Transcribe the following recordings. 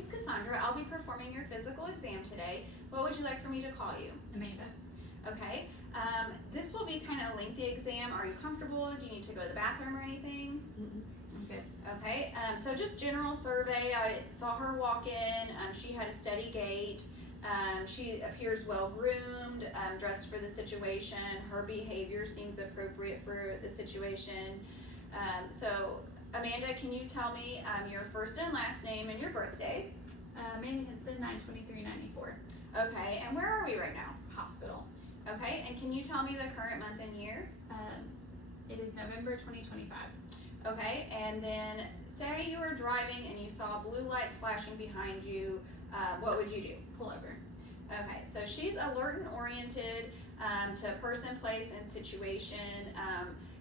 name's Cassandra. I'll be performing your physical exam today. What would you like for me to call you? Amanda. Okay. This will be kind of a lengthy exam. Are you comfortable? Do you need to go to the bathroom or anything? I'm good. Okay. So just general survey. I saw her walk in. She had a steady gait. She appears well groomed, dressed for the situation. Her behavior seems appropriate for the situation. So Amanda, can you tell me your first and last name and your birthday? Amanda Henson, 9/23/94. Okay, and where are we right now? Hospital. Okay, and can you tell me the current month and year? It is November 2025. Okay, and then say you were driving and you saw blue lights flashing behind you, what would you do? Pull over. Okay, so she's alert and oriented to person, place, and situation.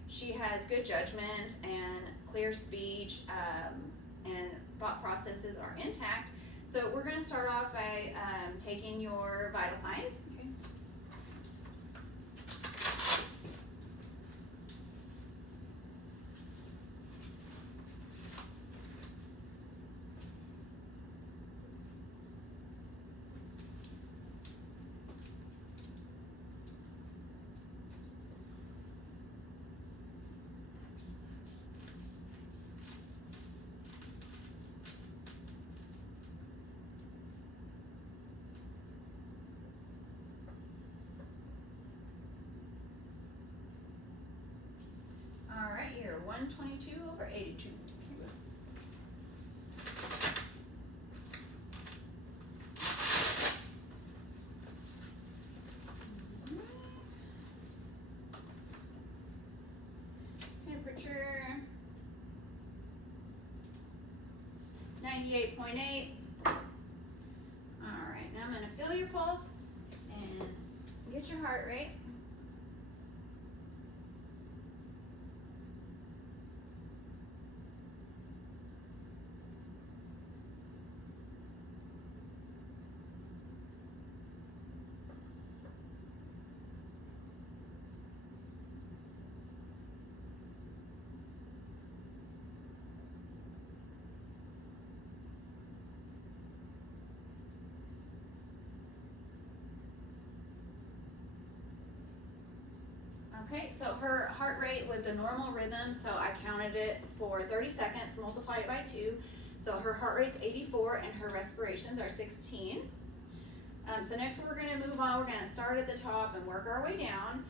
She has good judgment and clear speech, and thought processes are intact. So we're going to start off by taking your vital signs. Okay. All right, you're 122/82. Temperature 98.8. All right, now I'm going to feel your pulse and get your heart rate. Okay, so her heart rate was a normal rhythm, so I counted it for 30 seconds, multiplied it by 2. So her heart rate's 84 and her respirations are 16. So next we're going to move on. We're going to start at the top and work our way down.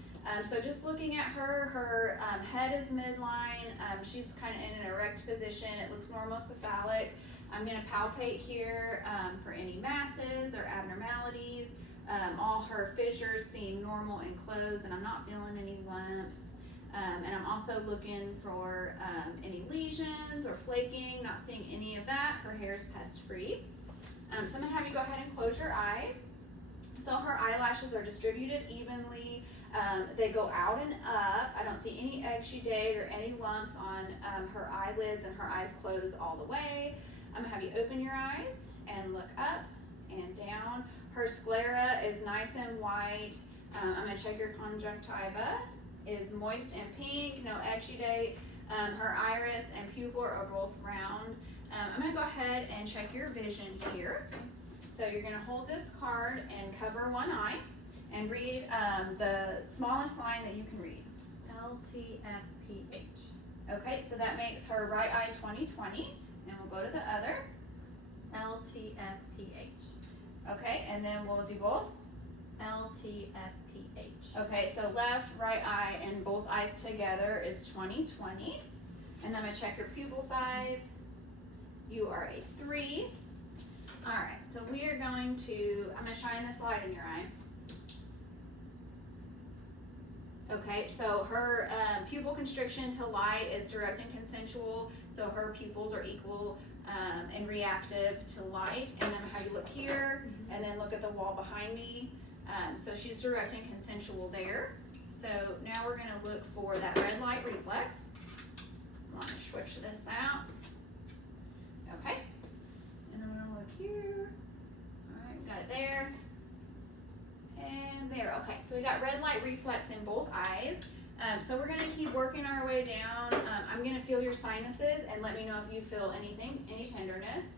So just looking at her head is midline. She's kind of in an erect position. It looks normocephalic. I'm going to palpate here for any masses or abnormalities. All her fissures seem normal and closed, and I'm not feeling any lumps. And I'm also looking for any lesions or flaking, not seeing any of that. Her hair is pest-free. So I'm going to have you go ahead and close your eyes. So her eyelashes are distributed evenly. They go out and up. I don't see any exudate or any lumps on her eyelids, and her eyes close all the way. I'm going to have you open your eyes and look up and down. Her sclera is nice and white. I'm going to check your conjunctiva. Is moist and pink, no exudate. Her iris and pupil are both round. I'm going to go ahead and check your vision here. So you're going to hold this card and cover one eye and read the smallest line that you can read. LTFPH. Okay, so that makes her right eye 20/20, and we'll go to the other. LTFPH. Okay, and then we'll do both. LTFPH. Okay, so left, right eye, and both eyes together is 20/20. And then I'm going to check your pupil size. You are a 3. All right, so we are going to, I'm going to shine this light in your eye. Okay, so her pupil constriction to light is direct and consensual, so her pupils are equal and reactive to light. And then how you look here, and then look at the wall behind me. So she's direct and consensual there. So now we're going to look for that red light reflex. I'm going to switch this out. Okay, and I'm going to look here. All right, got it there. And there. Okay, so we got red light reflex in both eyes. So we're going to keep working our way down. I'm going to feel your sinuses and let me know if you feel anything, any tenderness.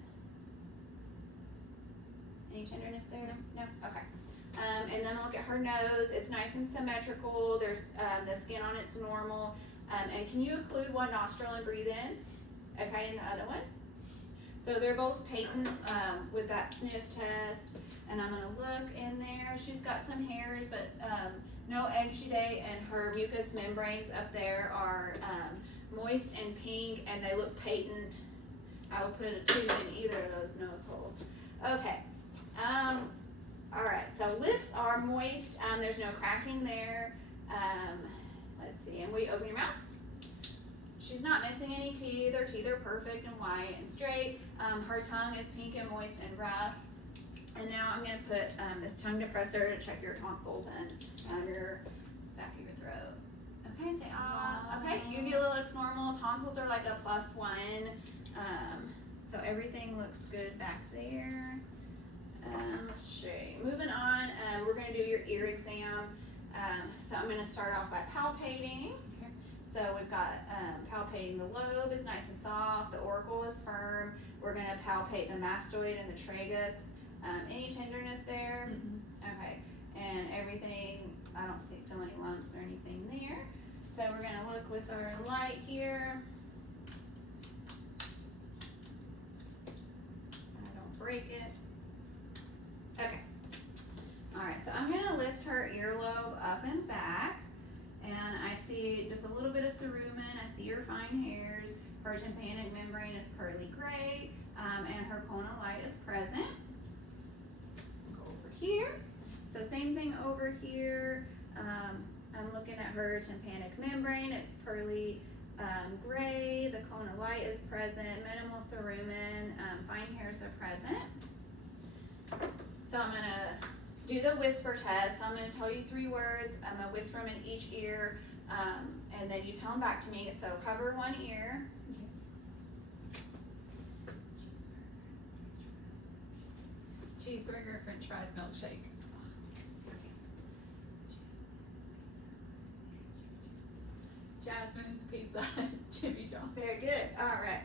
Any tenderness there? No? Okay. And then look at her nose. It's nice and symmetrical. There's the skin on it's normal. And can you occlude one nostril and breathe in? Okay, and the other one. So they're both patent with that sniff test. And I'm gonna look in there. She's got some hairs, but no exudate, and her mucous membranes up there are moist and pink, and they look patent. I will put a tube in either of those nose holes. Okay. All right. So lips are moist. There's no cracking there. Let's see. And we open your mouth. She's not missing any teeth. Her teeth are perfect and white and straight. Her tongue is pink and moist and rough. And now I'm going to put this tongue depressor to check your tonsils and your back of your throat. Okay, say ah. Okay, uvula looks normal. Tonsils are like a +1. So everything looks good back there. Let's see. Moving on, we're going to do your ear exam. So I'm going to start off by palpating. Okay. So we've got palpating the lobe is nice and soft. The auricle is firm. We're going to palpate the mastoid and the tragus. Any tenderness there? Mm-mm. Okay. And everything, I don't feel any lumps or anything there. So we're going to look with our light here. I don't break it. Okay. Alright, so I'm going to lift her earlobe up and back. And I see just a little bit of cerumen. I see her fine hairs. Her tympanic membrane is pearly gray. And her conal light is present. Go over here. So same thing over here. I'm looking at her tympanic membrane. It's pearly gray. The conal light is present. Minimal cerumen. Fine hairs are present. So I'm going to do the whisper test. So I'm going to tell you 3 words. I'm going to whisper them in each ear. And then you tell them back to me. So cover one ear. Cheeseburger, french fries, milkshake. Jasmine's Pizza, Jimmy John's. Very good. All right.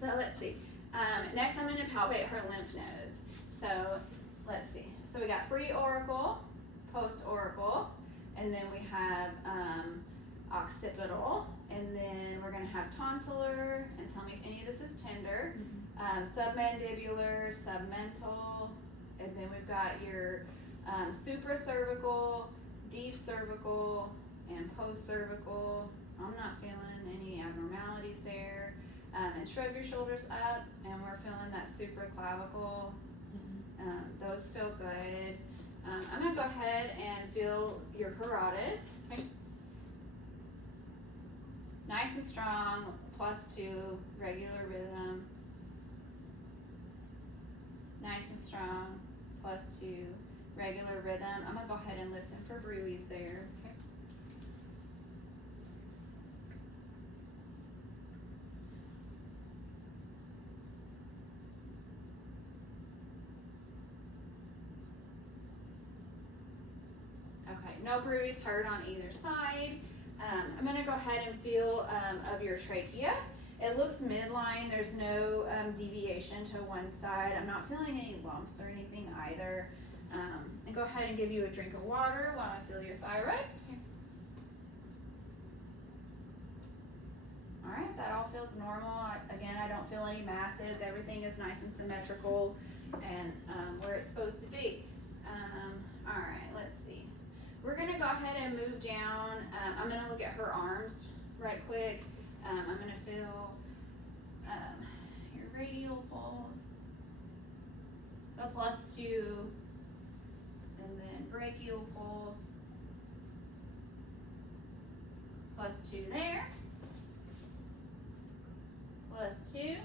So let's see. Next, I'm going to palpate her lymph nodes. So let's see. So we got pre-auricle, post-auricle, and then we have occipital, and then we're going to have tonsillar, and tell me if any of this is tender. Submandibular, submental, and then we've got your supracervical, deep cervical, and post-cervical. I'm not feeling any abnormalities there. And shrug your shoulders up, and we're feeling that supraclavicle. Those feel good. I'm going to go ahead and feel your carotids. Okay. Nice and strong, +2, regular rhythm. Nice and strong, +2, regular rhythm. I'm going to go ahead and listen for bruits there. Okay. Okay, no bruits heard on either side. I'm going to go ahead and feel of your trachea. It looks midline. There's no deviation to one side. I'm not feeling any lumps or anything either. And go ahead and give you a drink of water while I feel your thyroid. Okay. All right, that all feels normal. Again, I don't feel any masses. Everything is nice and symmetrical and where it's supposed to be. All right, let's see. We're going to go ahead and move down. I'm going to look at her arms right quick. I'm going to feel your radial pulse, a +2, and then brachial pulse, +2 there, +2,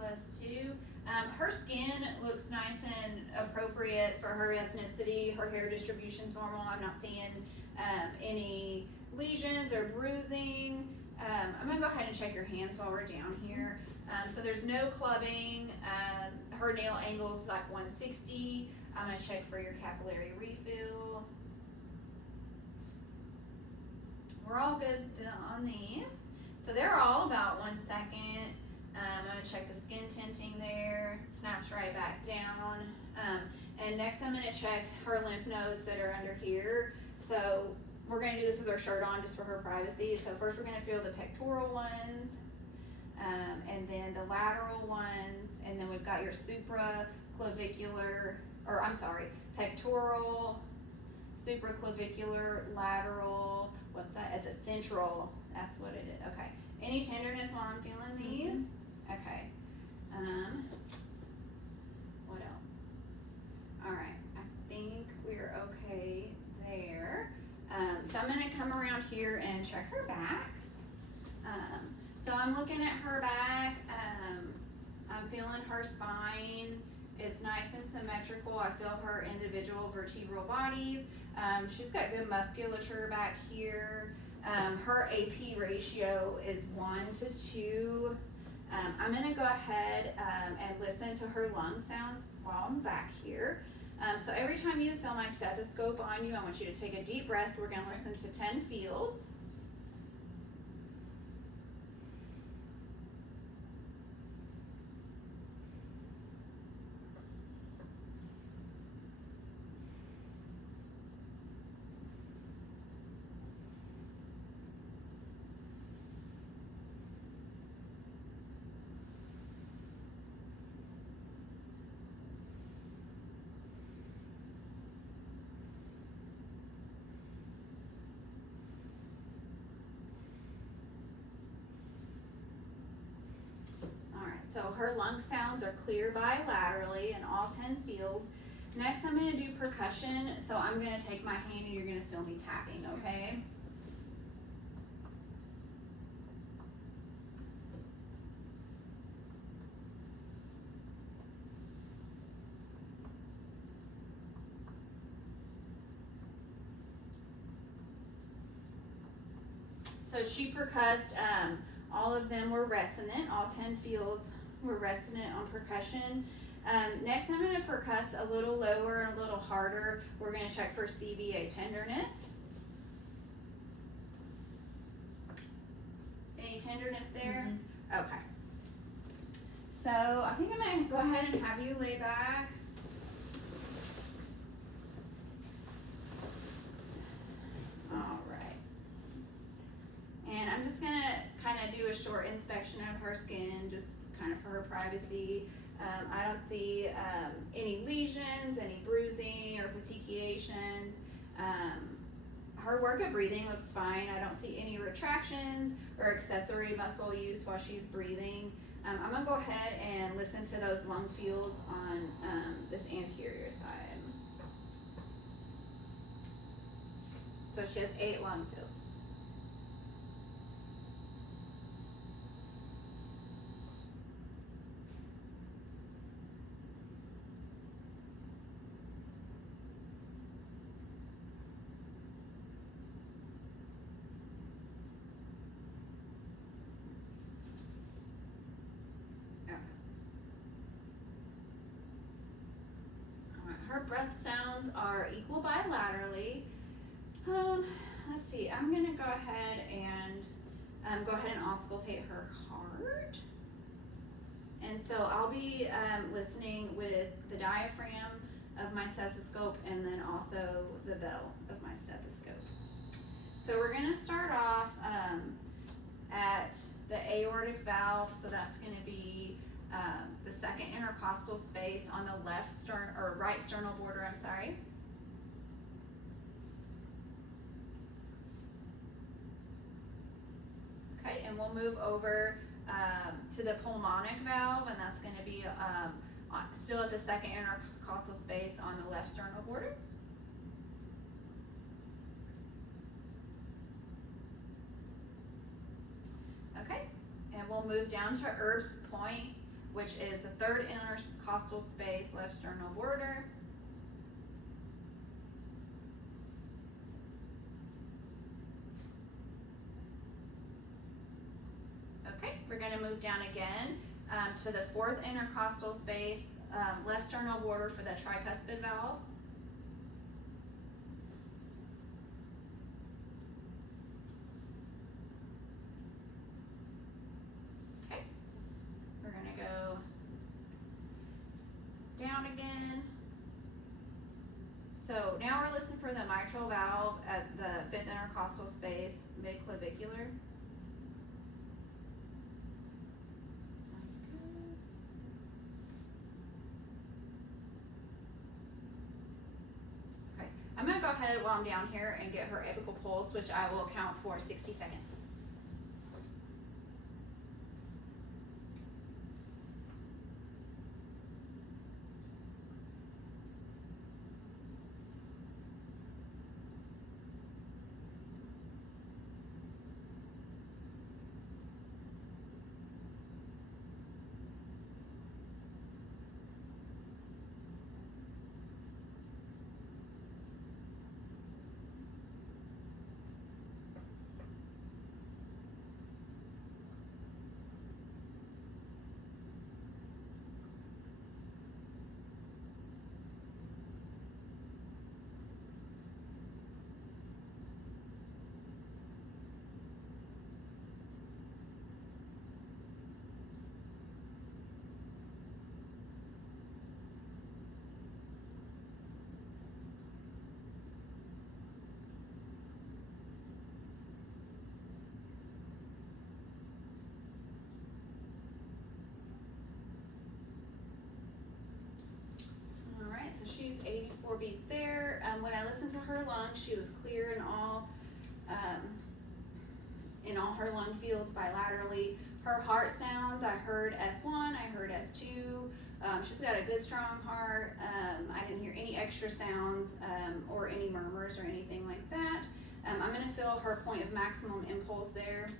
+2. Her skin looks nice and appropriate for her ethnicity. Her hair distribution's normal. I'm not seeing any lesions or bruising. I'm going to go ahead and check your hands while we're down here. So there's no clubbing. Her nail angle's like 160. I'm going to check for your capillary refill. We're all good on these. So they're all about 1 second. I'm gonna check the skin tinting there, snaps right back down. And next I'm gonna check her lymph nodes that are under here. So we're gonna do this with her shirt on just for her privacy. So first we're gonna feel the pectoral ones, and then the lateral ones, and then we've got your supraclavicular, or I'm sorry, pectoral, supraclavicular, lateral, what's that, at the central, that's what it is, okay. Any tenderness while I'm feeling these? Okay. What else? Alright, I think we're okay there. So I'm gonna come around here and check her back. So I'm looking at her back, I'm feeling her spine. It's nice and symmetrical. I feel her individual vertebral bodies. She's got good musculature back here. Her AP ratio is 1:2. I'm gonna go ahead and listen to her lung sounds while I'm back here. So every time you feel my stethoscope on you, I want you to take a deep breath. We're gonna listen to 10 fields. So her lung sounds are clear bilaterally in all 10 fields. Next I'm going to do percussion, so I'm going to take my hand and you're going to feel me tapping, okay? So she percussed, all of them were resonant, all 10 fields were resonant on percussion. Next I'm going to percuss a little lower and a little harder. We're going to check for CVA tenderness. Any tenderness there? Mm-hmm. Okay. So I think I'm going to go ahead and have you lay back. And I'm just gonna kind of do a short inspection of her skin, just kind of for her privacy. I don't see any lesions, any bruising or petechiations. Her work of breathing looks fine. I don't see any retractions or accessory muscle use while she's breathing. I'm gonna go ahead and listen to those lung fields on this anterior side. So she has 8 lung fields. Her breath sounds are equal bilaterally. Let's see, I'm gonna go ahead and auscultate her heart. And so I'll be listening with the diaphragm of my stethoscope and then also the bell of my stethoscope. So we're gonna start off at the aortic valve, so that's gonna be the second intercostal space on the left right sternal border, I'm sorry. Okay, and we'll move over to the pulmonic valve, and that's going to be still at the second intercostal space on the left sternal border. Okay, and we'll move down to Erb's point, which is the third intercostal space, left sternal border. Okay, we're going to move down again to the fourth intercostal space, left sternal border for the tricuspid valve. for the mitral valve at the fifth intercostal space, midclavicular. Sounds good. Okay, I'm gonna go ahead while I'm down here and get her apical pulse, which I will count for 60 seconds. Alright, so she's 84 beats there. When I listened to her lungs, she was clear in all her lung fields bilaterally. Her heart sounds, I heard S1, I heard S2. She's got a good strong heart. I didn't hear any extra sounds or any murmurs or anything like that. I'm going to feel her point of maximum impulse there.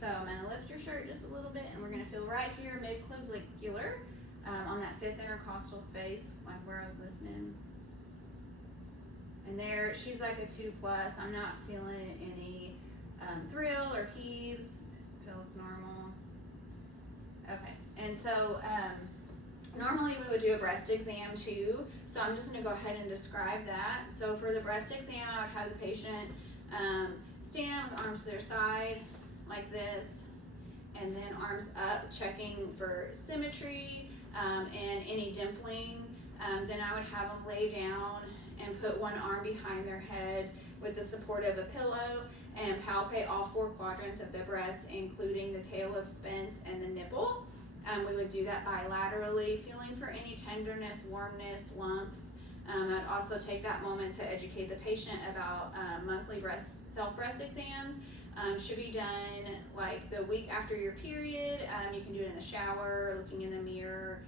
So I'm going to lift your shirt just a little bit, and we're going to feel right here midclavicular on that fifth intercostal space, like where I was listening. And there, she's like a 2+. I'm not feeling any thrill or heaves. Feels normal. Okay, and so normally we would do a breast exam too, so I'm just going to go ahead and describe that. So for the breast exam, I would have the patient stand with arms to their side like this, and then arms up, checking for symmetry and any dimpling. Then I would have them lay down and put one arm behind their head with the support of a pillow and palpate all 4 quadrants of the breast, including the tail of Spence and the nipple. We would do that bilaterally, feeling for any tenderness, warmness, lumps. I'd also take that moment to educate the patient about monthly self-breast exams. Should be done like the week after your period. You can do it in the shower, looking in the mirror.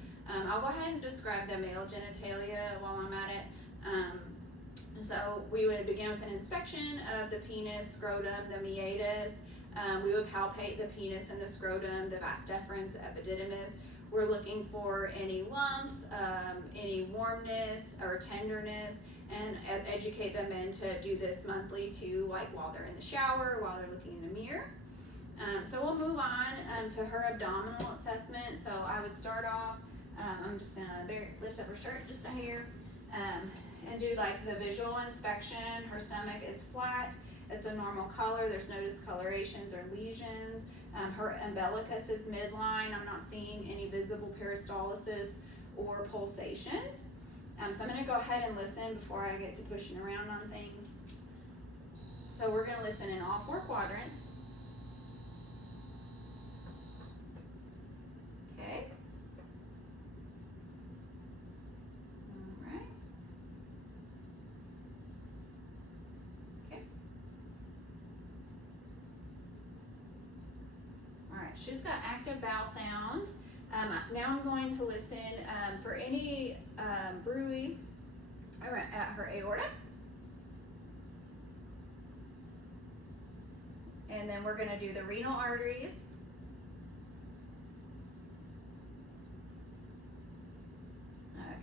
I'll go ahead and describe the male genitalia while I'm at it. So we would begin with an inspection of the penis, scrotum, the meatus. We would palpate the penis and the scrotum, the vas deferens, the epididymis. We're looking for any lumps, any warmness or tenderness, and educate them in to do this monthly too, like while they're in the shower, while they're looking in the mirror. So we'll move on to her abdominal assessment. So I would start off, I'm just gonna lift up her shirt just a hair, and do like the visual inspection. Her stomach is flat. It's a normal color. There's no discolorations or lesions. Her umbilicus is midline. I'm not seeing any visible peristalsis or pulsations. So I'm going to go ahead and listen before I get to pushing around on things. So we're going to listen in all 4 quadrants. Okay. All right. Okay. All right. She's got active bowel sounds. Now I'm going to listen for any bruit at her aorta. And then we're going to do the renal arteries.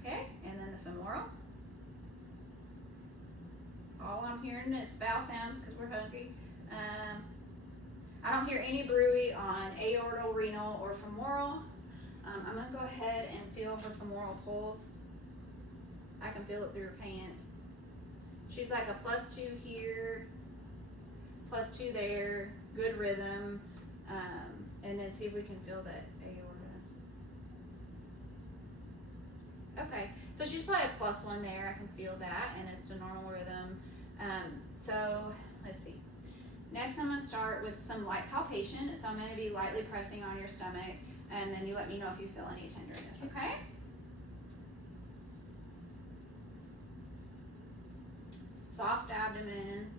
Okay, and then the femoral. All I'm hearing is bowel sounds because we're hungry. I don't hear any bruit on aortal, renal, or femoral. I'm going to go ahead and feel her femoral pulse. I can feel it through her pants. She's like a +2 here, +2 there, good rhythm, and then see if we can feel that aorta. Okay, so she's probably a +1 there. I can feel that, and it's a normal rhythm. So let's see. Next, I'm gonna start with some light palpation. So I'm gonna be lightly pressing on your stomach, and then you let me know if you feel any tenderness. Okay? Soft abdomen.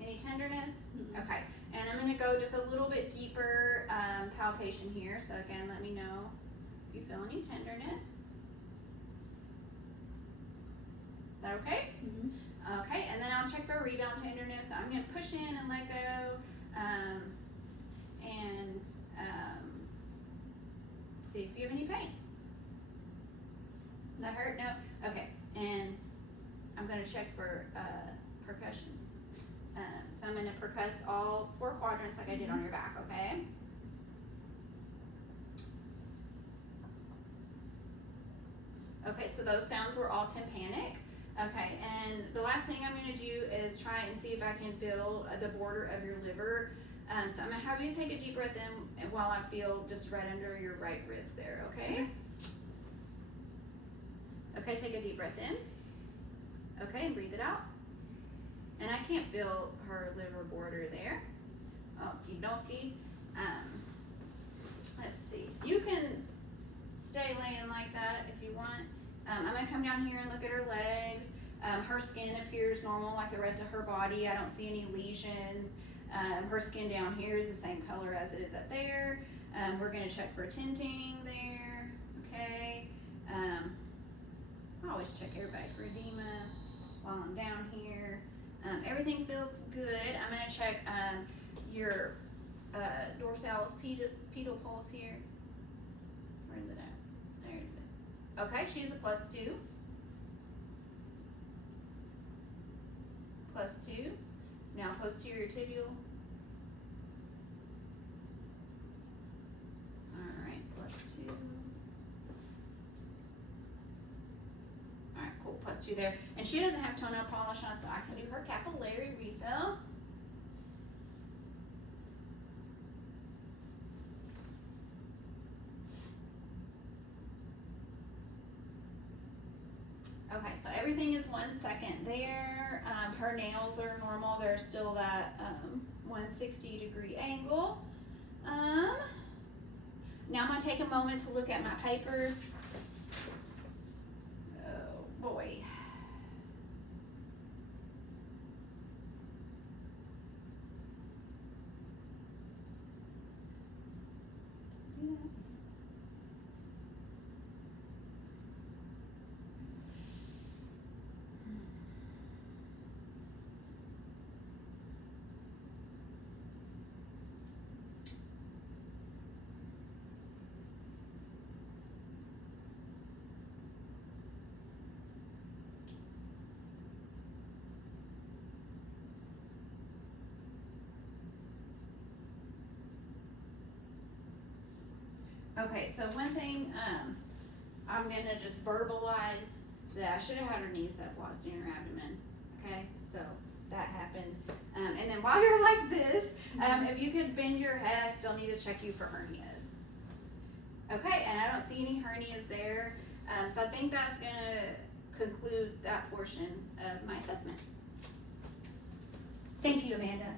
Any tenderness? Okay, and I'm gonna go just a little bit deeper palpation here. So again, let me know if you feel any tenderness. Is that okay? Mm-hmm. Okay, and then I'll check for rebound tenderness. So I'm gonna push in and let go, and see if you have any pain. That hurt? No? Okay, and I'm gonna check for percussion. So I'm gonna percuss all 4 quadrants like I did on your back, okay? Okay, so those sounds were all tympanic. Okay, and the last thing I'm gonna do is try and see if I can feel the border of your liver. So I'm gonna have you take a deep breath in while I feel just right under your right ribs there, okay? Okay, take a deep breath in. Okay, and breathe it out. And I can't feel her liver border there. Okie dokie. Let's see. You can stay laying like that if you want. I'm gonna come down here and look at her legs. Her skin appears normal like the rest of her body. I don't see any lesions. Her skin down here is the same color as it is up there. We're gonna check for tinting there. Okay. I always check everybody for edema while I'm down here. Everything feels good. I'm gonna check your dorsalis pedal pulse here. Where is it at? There it is. Okay, she's a +2. +2. Now posterior tibial. Alright, +2. Alright, cool, +2 there. And she doesn't have toenail polish on, so I can do her capillary refill. Okay, so everything is 1 second there. Her nails are normal. They're still that 160-degree angle. Now I'm gonna take a moment to look at my paper. Oh boy. Okay, so one thing, I'm gonna just verbalize that I should have had her knees up while in her abdomen. Okay, so that happened. And then while you're like this, if you could bend your head, I still need to check you for hernias. Okay, and I don't see any hernias there. So I think that's gonna conclude that portion of my assessment. Thank you, Amanda.